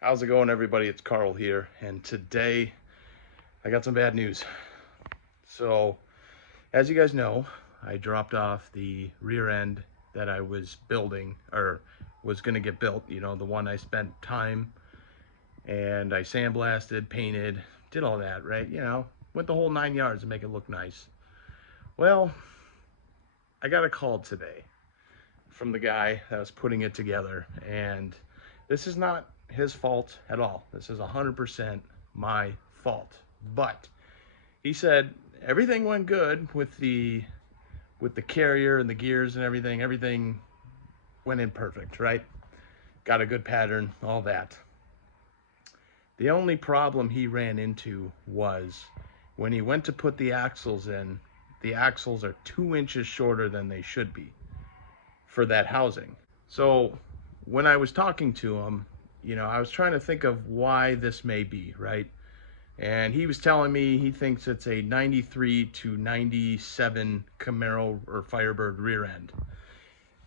How's it going, everybody? It's Carl here, and today I got some bad news. So, as you guys know, I dropped off the rear end that I was building, or was going to get built, the one I spent time and I sandblasted, painted, did all that, right? Went the whole 9 yards to make it look nice. Well, I got a call today from the guy that was putting it together, and this is not his fault at all. This is 100% my fault. But he said everything went good with the carrier and the gears and everything. Everything went in perfect, right? Got a good pattern, all that. The only problem he ran into was when he went to put the axles in, the axles are 2 inches shorter than they should be for that housing. So when I was talking to him, I was trying to think of why this may be, right? And he was telling me he thinks it's a 93 to 97 Camaro or Firebird rear end,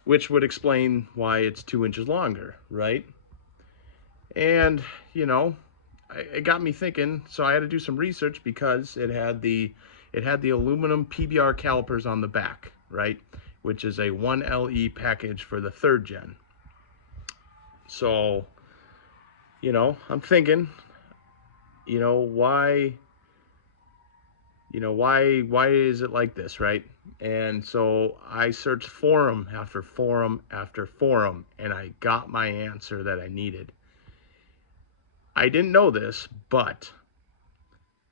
which would explain why it's 2 inches longer, right? And, it got me thinking, so I had to do some research because it had the aluminum PBR calipers on the back, right? Which is a 1LE package for the 3rd gen. So, I'm thinking, why is it like this, right? And so I searched forum after forum after forum, and I got my answer that I needed. I didn't know this, but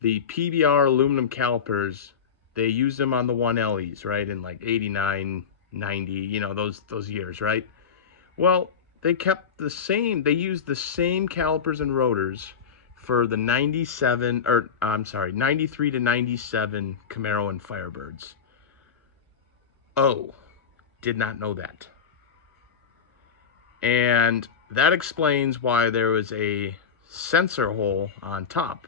the PBR aluminum calipers, they use them on the 1LEs, right? In like 89, 90, those years, right? Well, they kept the same, they used the same calipers and rotors for the 93 to 97 Camaro and Firebirds. Oh, did not know that. And that explains why there was a sensor hole on top.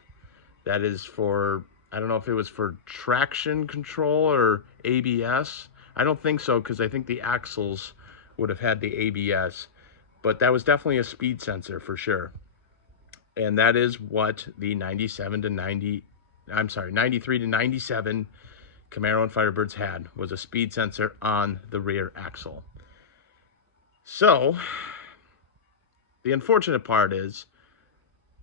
That is for, I don't know if it was for traction control or ABS. I don't think so, because I think the axles would have had the ABS. But that was definitely a speed sensor for sure. And that is what the 93 to 97 Camaro and Firebirds had, was a speed sensor on the rear axle. So, the unfortunate part is,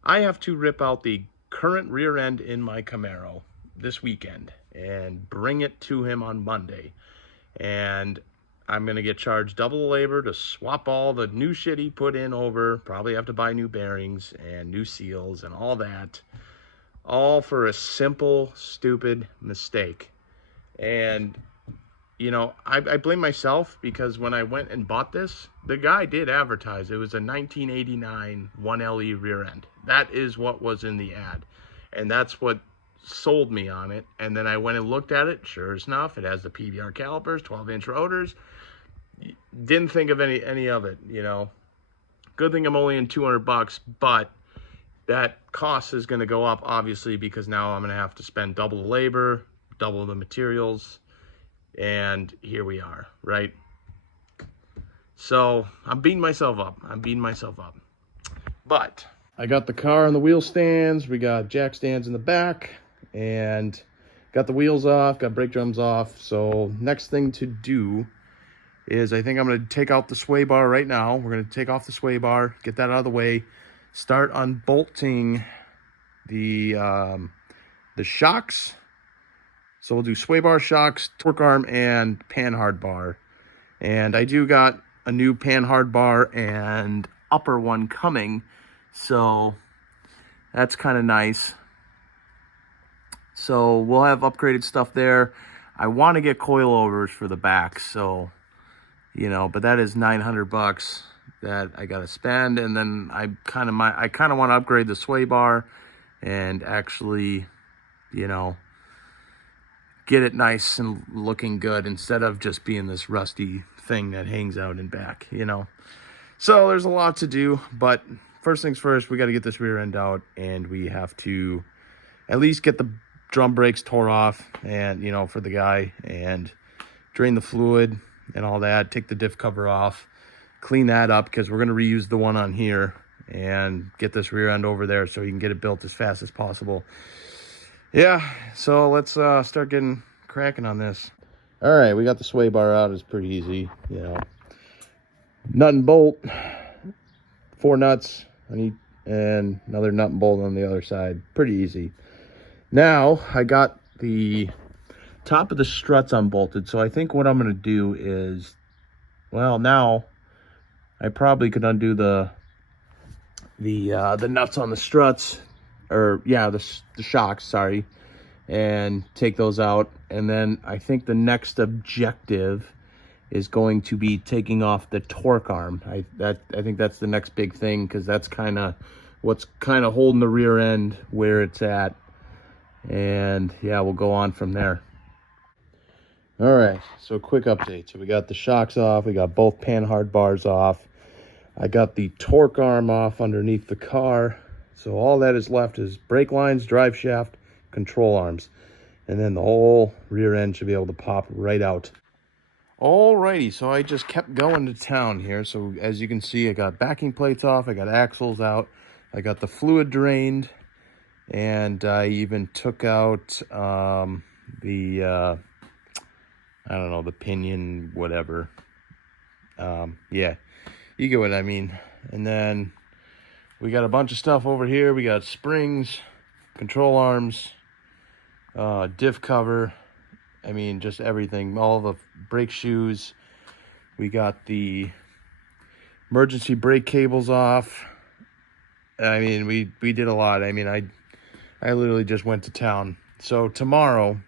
I have to rip out the current rear end in my Camaro this weekend and bring it to him on Monday. And I'm going to get charged double the labor to swap all the new shit he put in over. Probably have to buy new bearings and new seals and all that. All for a simple, stupid mistake. And, I blame myself, because when I went and bought this, the guy did advertise it was a 1989 1LE rear end. That is what was in the ad. And that's what sold me on it. And then I went and looked at it. Sure enough, it has the PBR calipers, 12-inch rotors. Didn't think of any of it, Good thing I'm only in $200, but that cost is going to go up, obviously, because now I'm going to have to spend double the labor, double the materials, and here we are, right? So I'm beating myself up. But I got the car on the wheel stands. We got jack stands in the back, and got the wheels off, got brake drums off. So next thing to do is, I think I'm going to take out the sway bar right now. We're going to take off the sway bar, get that out of the way, start unbolting the shocks. So we'll do sway bar, shocks, torque arm, and pan hard bar. And I do got a new pan hard bar and upper one coming, so that's kind of nice. So we'll have upgraded stuff there. I want to get coilovers for the back, so but that is $900 that I gotta spend. And then I kind of want to upgrade the sway bar and actually, get it nice and looking good, instead of just being this rusty thing that hangs out in back, So there's a lot to do, but first things first, we got to get this rear end out, and we have to at least get the drum brakes tore off, and for the guy, and drain the fluid and all that, take the diff cover off, clean that up, because we're going to reuse the one on here, and get this rear end over there so he can get it built as fast as possible. Yeah, so let's start getting cracking on this. All right, we got the sway bar out. It's pretty easy, you know. Nut and bolt, 4 nuts, and another nut and bolt on the other side. Pretty easy. Now I got the top of the struts unbolted, so I think what I'm going to do is, well, now I probably could undo the nuts on the struts, or yeah, the shocks, sorry, and take those out. And then I think the next objective is going to be taking off the torque arm. I think that's the next big thing, because that's kind of what's kind of holding the rear end where it's at. And yeah, we'll go on from there. All right, so quick update. So we got the shocks off, we got both panhard bars off, I got the torque arm off underneath the car. So all that is left is brake lines, drive shaft, control arms, and then the whole rear end should be able to pop right out. Alrighty, so I just kept going to town here. So as you can see, I got backing plates off, I got axles out, I got the fluid drained, and I even took out I don't know, the pinion, whatever. Yeah, you get what I mean. And then we got a bunch of stuff over here. We got springs, control arms, diff cover. I mean, just everything, all the brake shoes. We got the emergency brake cables off. I mean, we did a lot. I mean, I literally just went to town. So tomorrow,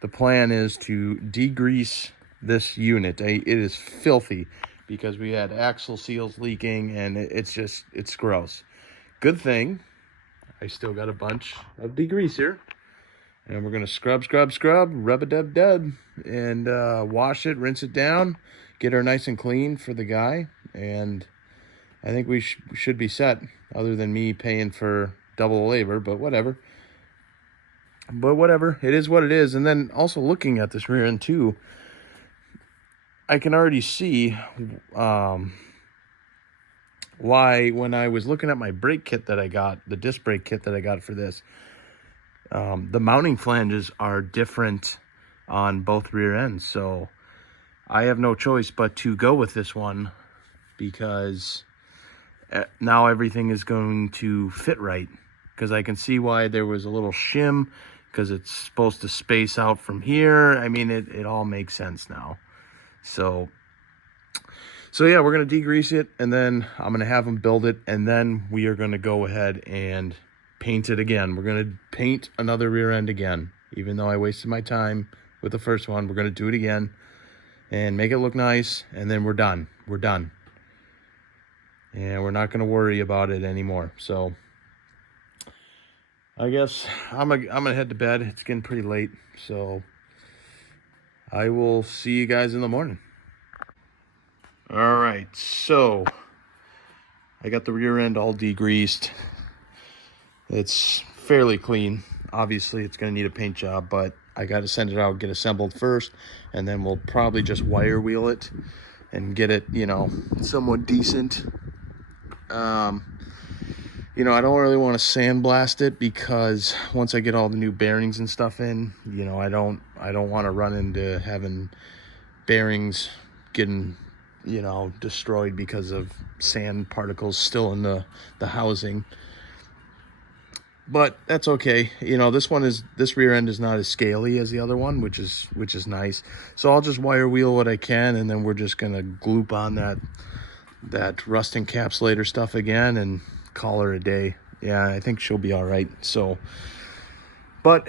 the plan is to degrease this unit. It is filthy because we had axle seals leaking, and it's gross. Good thing I still got a bunch of degreaser, and we're gonna scrub, rub-a-dub-dub, and wash it, rinse it down, get her nice and clean for the guy, and I think we should be set, other than me paying for double the labor, but whatever. But whatever, it is what it is. And then also looking at this rear end too, I can already see why, when I was looking at my brake kit that I got, the disc brake kit that I got for this, the mounting flanges are different on both rear ends. So I have no choice but to go with this one, because now everything is going to fit right. Because I can see why there was a little shim, because it's supposed to space out from here. I mean, it all makes sense now. So yeah, we're going to degrease it, and then I'm going to have them build it, and then we are going to go ahead and paint it again. We're going to paint another rear end again. Even though I wasted my time with the first one, we're going to do it again and make it look nice, and then we're done. We're done. And we're not going to worry about it anymore. So I guess I'm gonna head to bed. It's getting pretty late, so I will see you guys in the morning. All right, so I got the rear end all degreased. It's fairly clean. Obviously, it's gonna need a paint job, but I got to send it out, get assembled first, and then we'll probably just wire wheel it and get it, you know, somewhat decent. You know, I don't really want to sandblast it, because once I get all the new bearings and stuff in, you know, I don't want to run into having bearings getting, you know, destroyed because of sand particles still in the housing. But that's okay. You know, this rear end is not as scaly as the other one, which is nice. So I'll just wire wheel what I can, and then we're just gonna gloop on that rust encapsulator stuff again and call her a day. Yeah, I think she'll be all right. So, but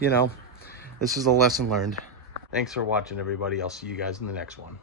you know, this is a lesson learned. Thanks for watching, everybody. I'll see you guys in the next one.